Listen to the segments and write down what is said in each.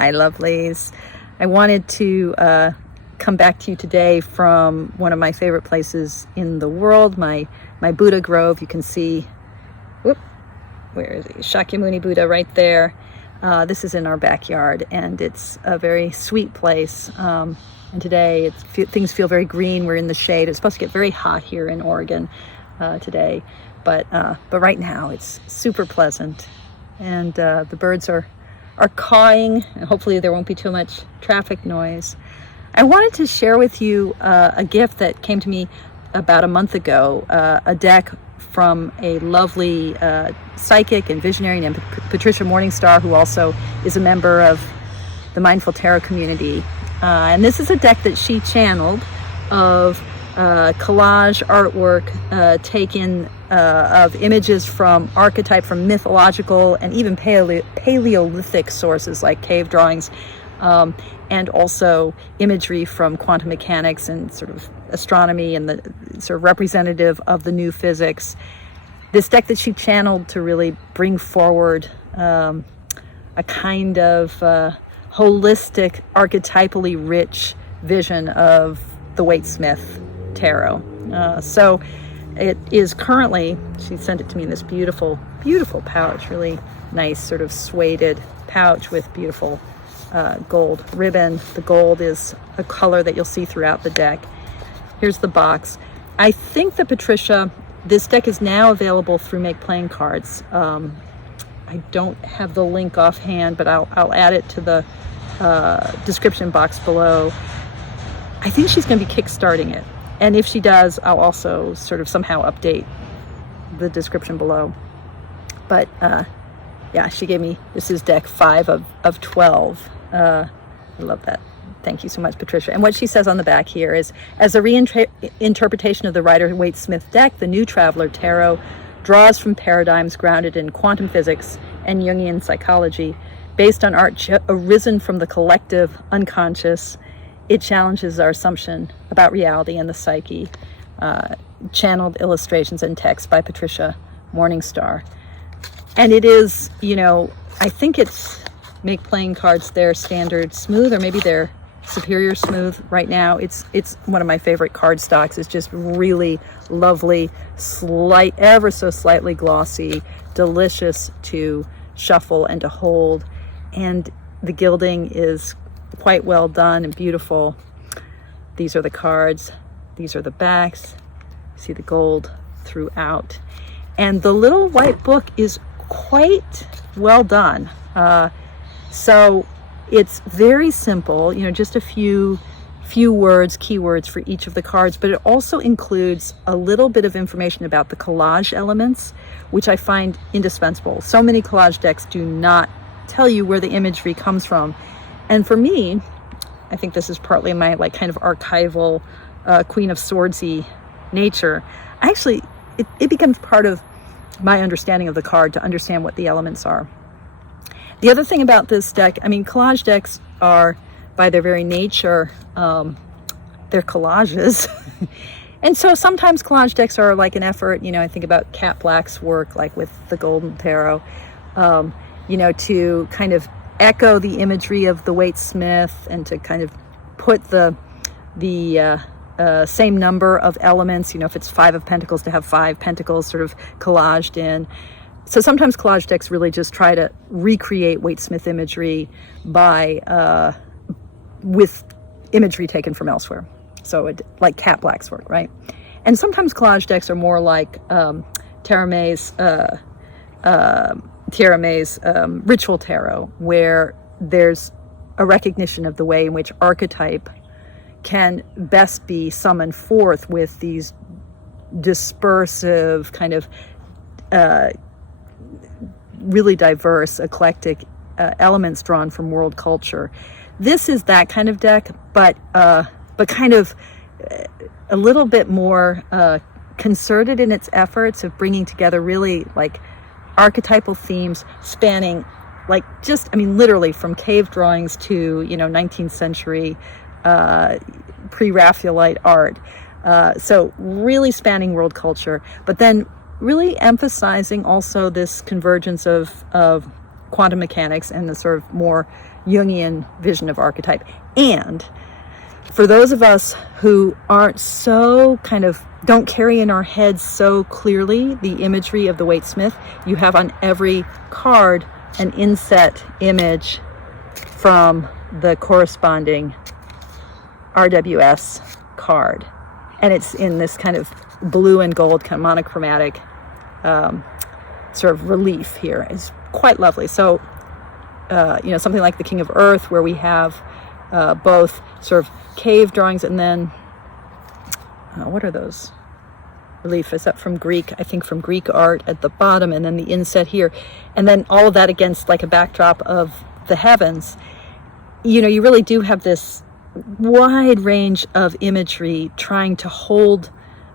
Hi, lovelies. I wanted to come back to you today from one of my favorite places in the world, my Buddha Grove. You can see, where is he? Shakyamuni Buddha right there. This is in our backyard, and it's a very sweet place. And today things feel very green. We're in the shade. It's supposed to get very hot here in Oregon today, but right now it's super pleasant, and the birds are cawing, and hopefully there won't be too much traffic noise. I wanted to share with you a gift that came to me about a month ago, a deck from a lovely psychic and visionary named Patricia Morningstar, who also is a member of the Mindful Tarot community. And this is a deck that she channeled of collage artwork taken of images from archetype, from mythological and even Paleolithic sources like cave drawings, and also imagery from quantum mechanics and sort of astronomy and the sort of representative of the new physics. This deck that she channeled to really bring forward a kind of holistic, archetypally rich vision of the Waite-Smith Tarot. So it is currently, she sent it to me in this beautiful, beautiful pouch, really nice sort of suede pouch with beautiful gold ribbon. The gold is a color that you'll see throughout the deck. Here's the box. I think that Patricia, this deck is now available through Make Playing Cards. I don't have the link offhand, but I'll add it to the description box below. I think she's going to be kickstarting it. And if she does, I'll also sort of somehow update the description below. But yeah, she gave me, this is deck 5 of 12. I love that. Thank you so much, Patricia. And what she says on the back here is, as a reinterpretation of the Rider-Waite-Smith deck, the New Traveler Tarot draws from paradigms grounded in quantum physics and Jungian psychology. Based on art arisen from the collective unconscious, it challenges our assumption about reality and the psyche. Channeled illustrations and text by Patricia Morningstar. And it is, you know, I think it's Make Playing Cards, their standard smooth, or maybe their superior smooth right now. It's one of my favorite card stocks. It's just really lovely, ever so slightly glossy, delicious to shuffle and to hold. And the gilding is quite well done and beautiful. These are the cards. These are the backs. See the gold throughout. And the little white book is quite well done. So it's very simple, you know, just a few words, keywords for each of the cards, but it also includes a little bit of information about the collage elements, which I find indispensable. So many collage decks do not tell you where the imagery comes from. And for me, I think this is partly my like kind of archival Queen of Swordsy nature. Actually, it becomes part of my understanding of the card to understand what the elements are. The other thing about this deck, I mean, collage decks are, by their very nature, they're collages. And so sometimes collage decks are like an effort, you know, I think about Kat Black's work, like with the Golden Tarot, you know, to kind of echo the imagery of the Waite-Smith and to kind of put the same number of elements, you know, if it's 5 of Pentacles, to have 5 Pentacles sort of collaged in. So sometimes collage decks really just try to recreate Waite-Smith imagery by with imagery taken from elsewhere. So like Kat Black's work, right? And sometimes collage decks are more like Tara May's Ritual Tarot, where there's a recognition of the way in which archetype can best be summoned forth with these dispersive kind of really diverse, eclectic elements drawn from world culture. This is that kind of deck, but kind of a little bit more concerted in its efforts of bringing together really like archetypal themes spanning like just, I mean, literally from cave drawings to, you know, 19th century pre-Raphaelite art. So really spanning world culture, but then really emphasizing also this convergence of quantum mechanics and the sort of more Jungian vision of archetype. And for those of us who aren't so don't carry in our heads so clearly the imagery of the Waite-Smith, you have on every card an inset image from the corresponding RWS card. And it's in this kind of blue and gold, kind of monochromatic sort of relief here. It's quite lovely. So, something like the King of Earth, where we have both sort of cave drawings and then, what are those? Relief, is that from Greek? I think from Greek art at the bottom, and then the inset here. And then all of that against like a backdrop of the heavens. You really do have this wide range of imagery trying to hold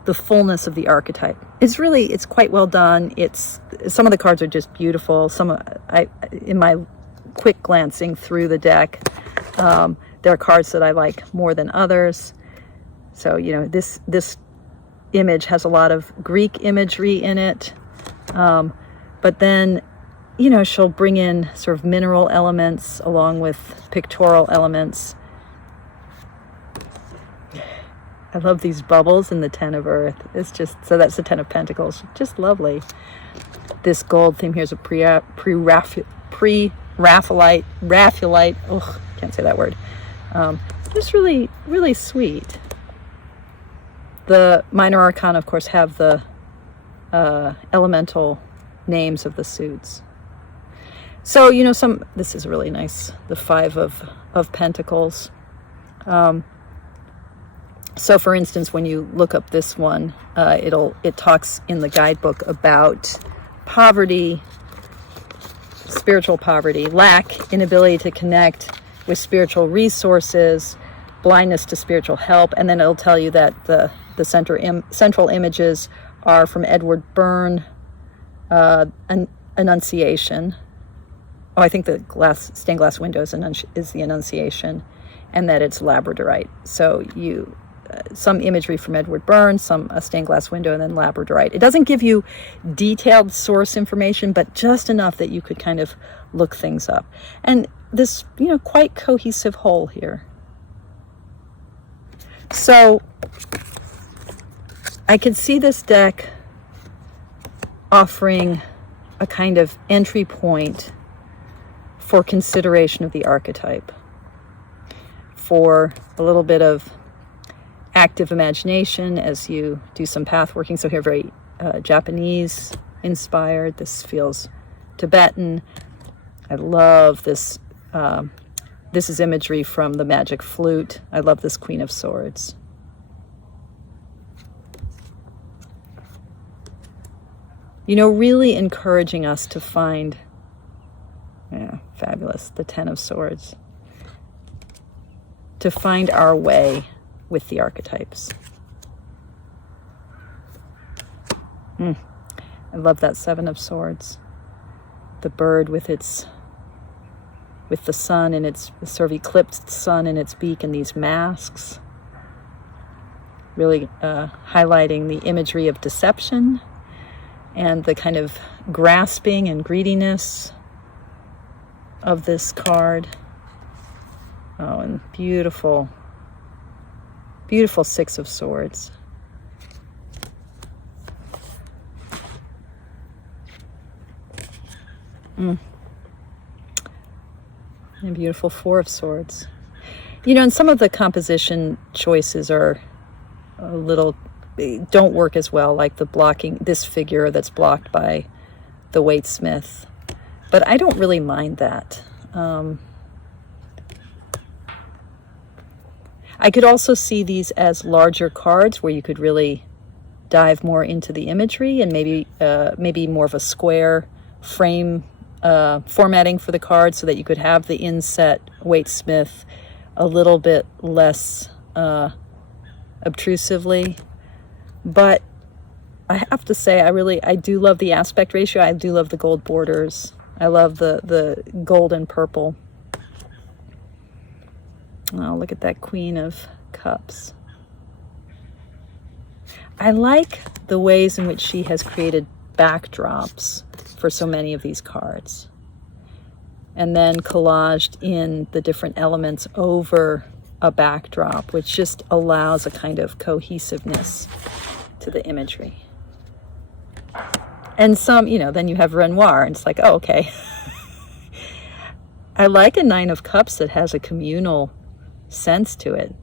the fullness of the archetype. It's quite well done. Some of the cards are just beautiful. In my quick glancing through the deck, there are cards that I like more than others. So, this image has a lot of Greek imagery in it. But then, she'll bring in sort of mineral elements along with pictorial elements. I love these bubbles in the Ten of Earth. It's just, so that's the Ten of Pentacles. Just lovely. This gold theme here is a pre-Raphaelite, oh, can't say that word. Just really, really sweet. The minor arcana, of course, have the elemental names of the suits. So, this is really nice. The Five of Pentacles. So, for instance, when you look up this one, it talks in the guidebook about poverty, spiritual poverty, lack, inability to connect with spiritual resources, blindness to spiritual help, and then it'll tell you that the central images are from Edward Byrne, Annunciation. Oh, I think the stained glass window is the Annunciation, and that it's Labradorite. So some imagery from Edward Byrne, a stained glass window, and then Labradorite. It doesn't give you detailed source information, but just enough that you could kind of look things up. And this, quite cohesive whole here. So I could see this deck offering a kind of entry point for consideration of the archetype, for a little bit of active imagination as you do some path working. So here, very Japanese inspired. This feels Tibetan. I love this. This is imagery from the Magic Flute. I love this Queen of Swords. Really encouraging us to find, fabulous, the Ten of Swords. To find our way with the archetypes. I love that Seven of Swords. The bird with the sun and its sort of eclipsed sun in its beak, and these masks. Really highlighting the imagery of deception and the kind of grasping and greediness of this card. Oh, and beautiful, beautiful Six of Swords. And beautiful Four of Swords. And some of the composition choices are don't work as well, like the blocking, this figure that's blocked by the Waite-Smith. But I don't really mind that. I could also see these as larger cards where you could really dive more into the imagery, and maybe more of a square frame formatting for the card, so that you could have the inset Waite-Smith a little bit less obtrusively. But I have to say, I do love the aspect ratio. I do love the gold borders. I love the gold and purple. Oh, look at that Queen of Cups. I like the ways in which she has created backdrops for so many of these cards. and then collaged in the different elements over a backdrop, which just allows a kind of cohesiveness to the imagery. And some, then you have Renoir, and it's like, oh, okay. I like a Nine of Cups that has a communal sense to it.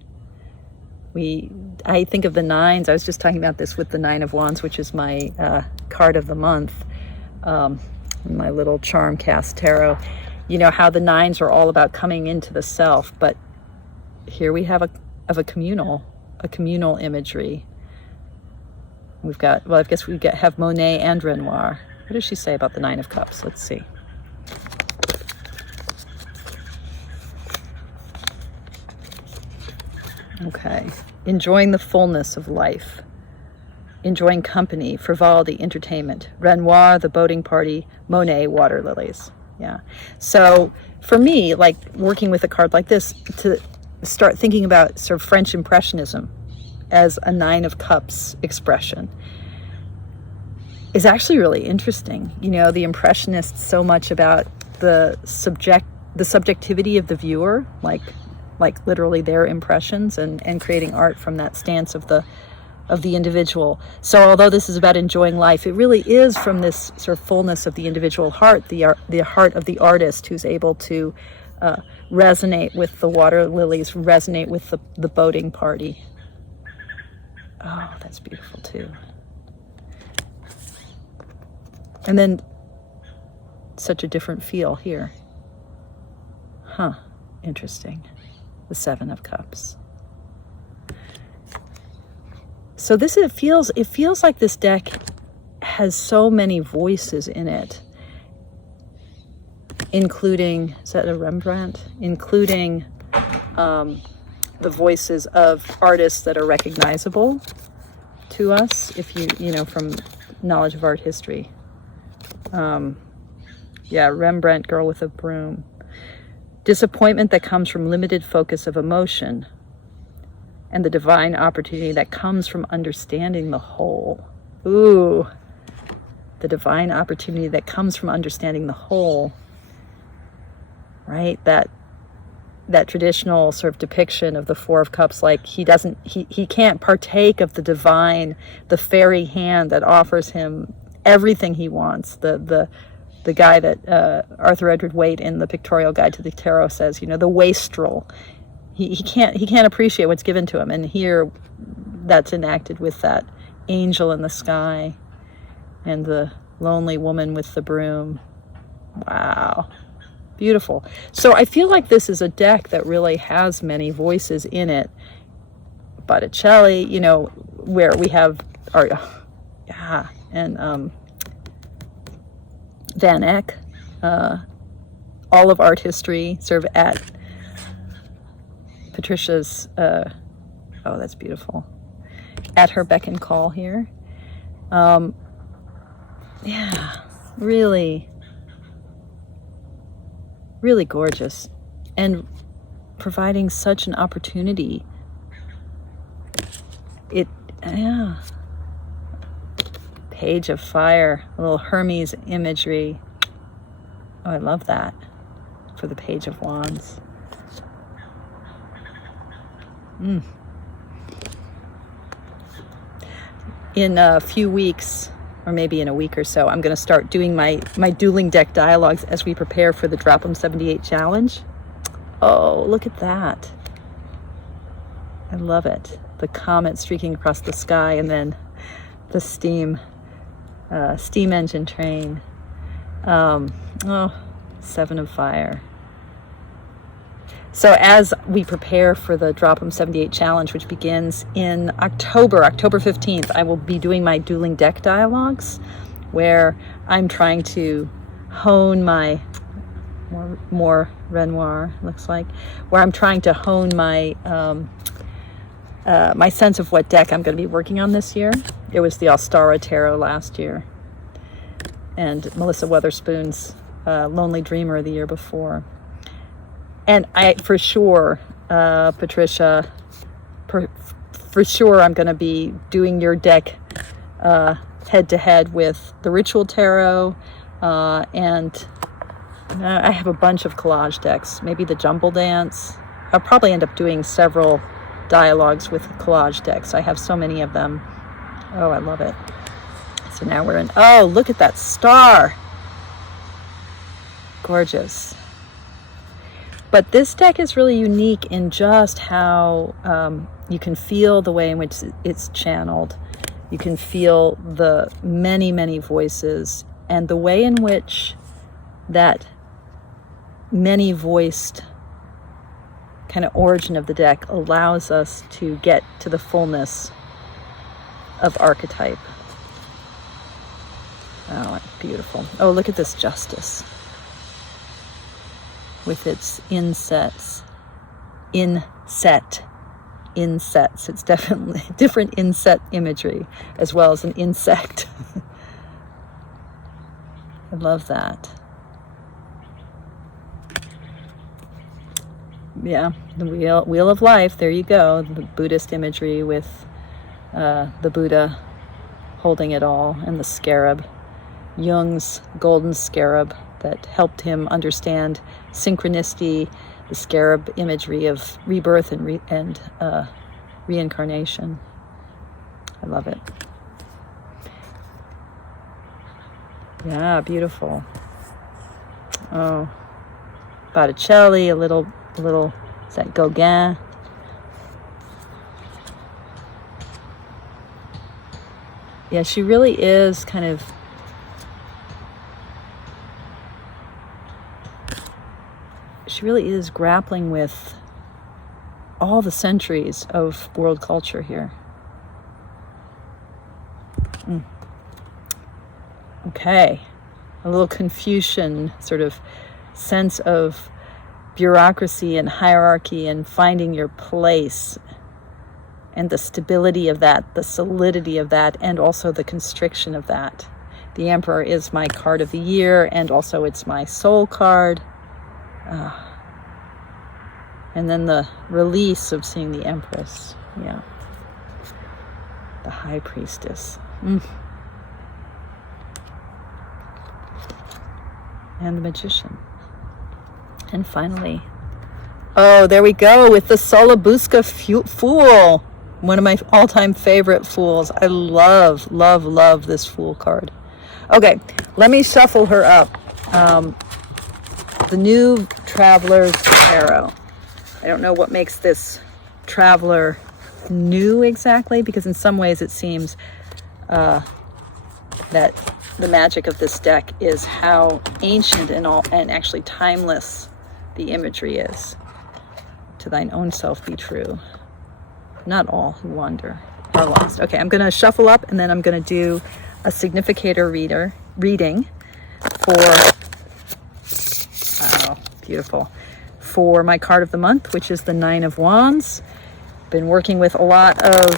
I think of the nines. I was just talking about this with the Nine of Wands, which is my card of the month, my little charm cast tarot. How the nines are all about coming into the self, but here we have a communal imagery. We've got, I guess have Monet and Renoir. What does she say about the Nine of Cups? Let's see. Okay. Enjoying the fullness of life. Enjoying company, frivolity, entertainment. Renoir, the boating party. Monet, water lilies. Yeah. So for me, like working with a card like this, to start thinking about sort of French Impressionism as a Nine of Cups expression is actually really interesting. The Impressionists so much about the subjectivity of the viewer, like literally their impressions, and creating art from that stance of the individual. So although this is about enjoying life, it really is from this sort of fullness of the individual heart, the heart of the artist who's able to resonate with the water lilies, resonate with the boating party. Oh, that's beautiful too. And then such a different feel here. Huh, interesting. The Seven of Cups. So it feels like this deck has so many voices in it, including, is that a Rembrandt? Including the voices of artists that are recognizable to us, if from knowledge of art history. Rembrandt, Girl with a Broom. Disappointment that comes from limited focus of emotion, and the divine opportunity that comes from understanding the whole. Ooh, the divine opportunity that comes from understanding the whole, right? That traditional sort of depiction of the Four of Cups, like he can't partake of the divine, the fairy hand that offers him everything he wants. The guy that Arthur Edward Waite in the Pictorial Guide to the Tarot says, the wastrel. He can't appreciate what's given to him, and here that's enacted with that angel in the sky and the lonely woman with the broom. Wow, beautiful. So I feel like this is a deck that really has many voices in it. Botticelli, where we have art, and Van Eyck, all of art history sort of at Patricia's, oh, that's beautiful, at her beck and call here. Really, really gorgeous, and providing such an opportunity. Page of Fire, a little Hermes imagery. Oh, I love that for the Page of Wands. In a few weeks, or maybe in a week or so, I'm going to start doing my dueling deck dialogues as we prepare for the Drop 'em 78 challenge. Oh, look at that. I love it. The comet streaking across the sky, and then the steam engine train. Seven of Fire. So as we prepare for the Drop 'em 78 challenge, which begins in October 15th, I will be doing my dueling deck dialogues, where I'm trying to hone my more Renoir, looks like, where I'm trying to hone my my sense of what deck I'm going to be working on this year. It was the Ostara Tarot last year, and Melissa Weatherspoon's Lonely Dreamer the year before. And I, for sure, Patricia, for sure I'm going to be doing your deck head-to-head with the Ritual Tarot and I have a bunch of collage decks, maybe the Jumble Dance. I'll probably end up doing several dialogues with collage decks. I have so many of them. Oh, I love it. So now we're in, oh, look at that star. Gorgeous. But this deck is really unique in just how you can feel the way in which it's channeled. You can feel the many, many voices, and the way in which that many voiced kind of origin of the deck allows us to get to the fullness of archetype. Oh, beautiful. Oh, look at this Justice with its insets. Insets. It's definitely different inset imagery as well as an insect. I love that. Yeah, the wheel of life, there you go. The Buddhist imagery with the Buddha holding it all, and the scarab, Jung's golden scarab that helped him understand synchronicity, the scarab imagery of rebirth and reincarnation. I love it. Yeah, beautiful. Oh, Botticelli, a little, is that Gauguin? Yeah, she really is kind of, she really is grappling with all the centuries of world culture here. Okay, a little Confucian sort of sense of bureaucracy and hierarchy and finding your place, and the stability of that, the solidity of that, and also the constriction of that. The Emperor is my card of the year, and also it's my soul card. And then the release of seeing the Empress. Yeah. The High Priestess. And the Magician. And finally, oh, there we go with the Solabusca Fool. One of my all-time favorite fools. I love, love, love this Fool card. Okay, let me shuffle her up. The new Traveler's Tarot. I don't know what makes this Traveler new exactly, because in some ways it seems that the magic of this deck is how ancient and actually timeless the imagery is. To thine own self be true. Not all who wander are lost. Okay, I'm going to shuffle up, and then I'm going to do a significator reading for, oh, beautiful, for my card of the month, which is the Nine of Wands. Been working with a lot of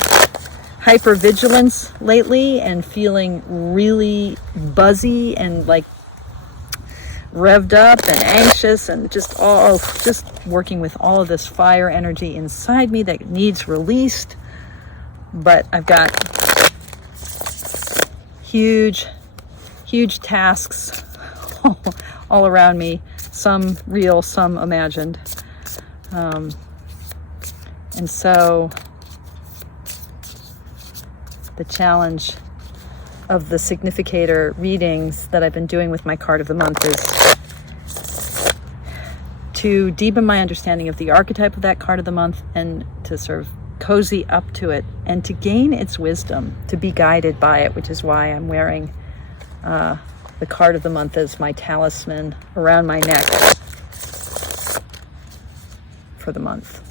hypervigilance lately and feeling really buzzy and like revved up and anxious, and just working with all of this fire energy inside me that needs released. But I've got huge tasks all around me, some real, some imagined. And so the challenge of the significator readings that I've been doing with my card of the month is to deepen my understanding of the archetype of that card of the month, and to sort of cozy up to it, and to gain its wisdom, to be guided by it, which is why I'm wearing the card of the month as my talisman around my neck for the month.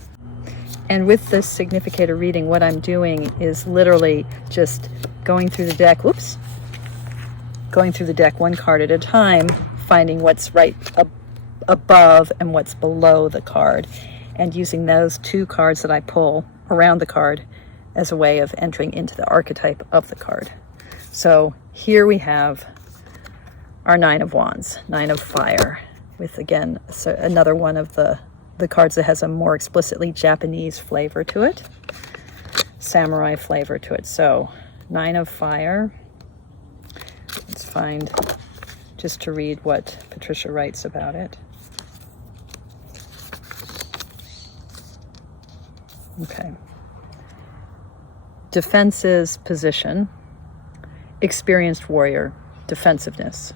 And with this significator reading, what I'm doing is literally just going through the deck, going through the deck one card at a time, finding what's right above and what's below the card, and using those two cards that I pull around the card as a way of entering into the archetype of the card. So here we have our Nine of Wands, Nine of Fire, with, again, another one of the cards that has a more explicitly Japanese flavor to it, samurai flavor to it. So Nine of Fire. Let's find just to read what Patricia writes about it. Okay. Defense's position, experienced warrior, defensiveness.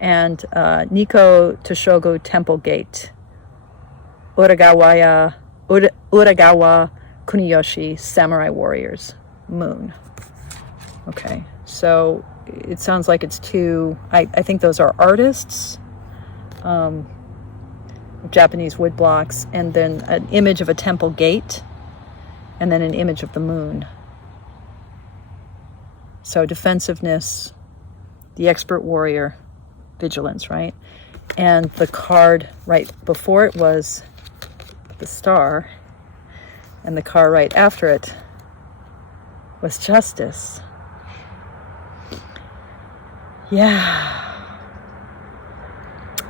And Nikko Toshogo Temple Gate, Uragawa Kuniyoshi, Samurai Warriors, Moon. Okay, so it sounds like it's two, I think those are artists, Japanese wood blocks, and then an image of a temple gate, and then an image of the moon. So defensiveness, the expert warrior, vigilance, right? And the card right before it was the star, and the card right after it was justice. Yeah.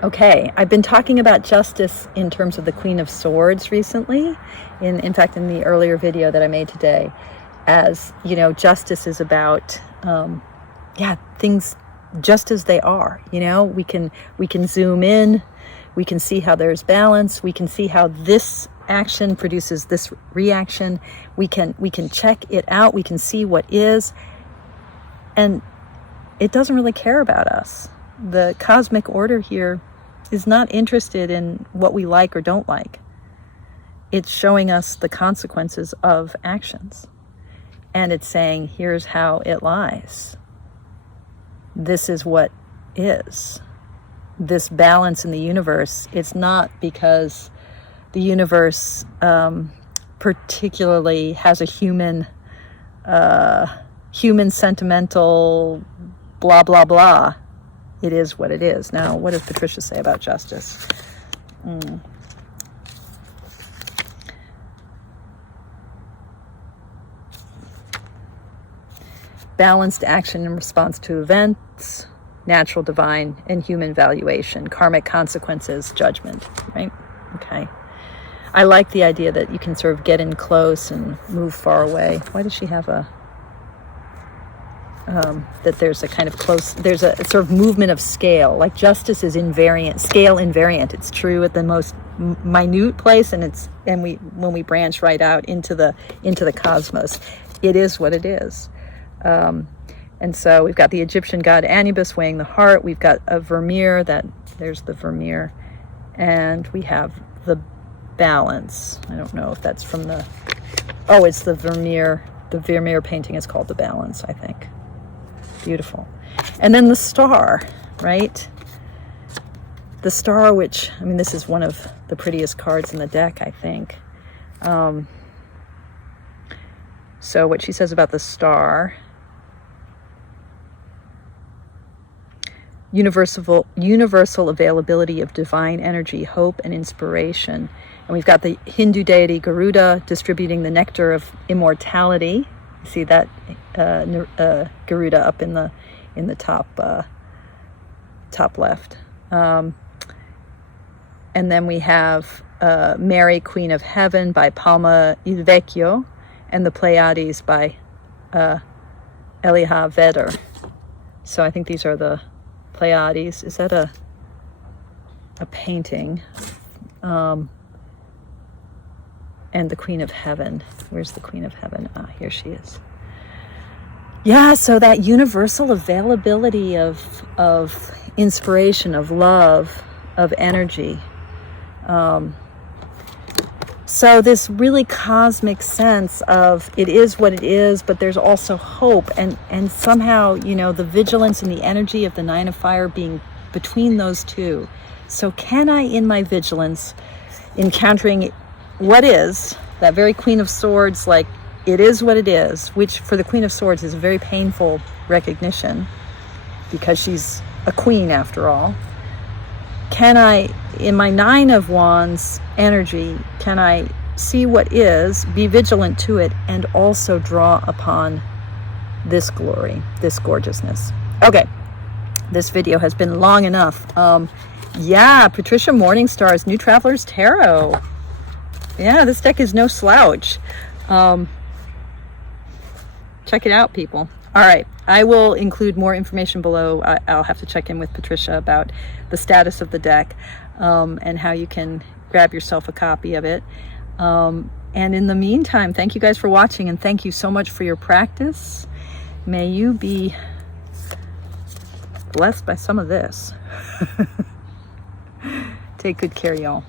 Okay, I've been talking about justice in terms of the Queen of Swords recently, in fact in the earlier video that I made today, as, you know, justice is about things just as they are. You know, we can zoom in, we can see how there's balance, we can see how this action produces this reaction, we can check it out, we can see what is, and it doesn't really care about us. The cosmic order here is not interested in what we like or don't like. It's showing us the consequences of actions, and it's saying, here's how it lies. This is what is. This balance in the universe, it's not because the universe particularly has a human sentimental blah, blah, blah. It is what it is. Now, what does Patricia say about justice? Balanced action in response to events, natural, divine, and human valuation, karmic consequences, judgment, right? Okay. I like the idea that you can sort of get in close and move far away. Why does she have a, that there's a kind of close, there's a sort of movement of scale, like justice is invariant, scale invariant. It's true at the most minute place, and when we branch right out into the cosmos, it is what it is. And so we've got the Egyptian god Anubis weighing the heart. We've got a Vermeer, there's the Vermeer, and we have the balance. I don't know if that's from it's the Vermeer. The Vermeer painting is called The Balance, I think. Beautiful. And then the star, right? The star, which, I mean, this is one of the prettiest cards in the deck, I think. So what she says about the star: universal availability of divine energy, hope, and inspiration. And we've got the Hindu deity Garuda distributing the nectar of immortality. You see that Garuda up in the top left. And then we have Mary, Queen of Heaven by Palma il Vecchio, and the Pleiades by Eliha Vedder. So I think these are the Pleiades. Is that a painting? And the Queen of Heaven. Where's the Queen of Heaven? Ah, here she is. Yeah, so that universal availability of inspiration, of love, of energy. So this really cosmic sense of it is what it is, but there's also hope, and somehow, you know, the vigilance and the energy of the Nine of Fire being between those two. So can I, in my vigilance, encountering what is, that very Queen of Swords, like, it is what it is, which for the Queen of Swords is a very painful recognition because she's a queen after all. Can I, in my Nine of Wands energy, can I see what is, be vigilant to it, and also draw upon this glory, this gorgeousness? Okay, this video has been long enough. Yeah, Patricia Morningstar's New Traveler's Tarot. Yeah, this deck is no slouch. Check it out, people. All right. I will include more information below. I'll have to check in with Patricia about the status of the deck, and how you can grab yourself a copy of it. And in the meantime, thank you guys for watching, and thank you so much for your practice. May you be blessed by some of this. Take good care, y'all.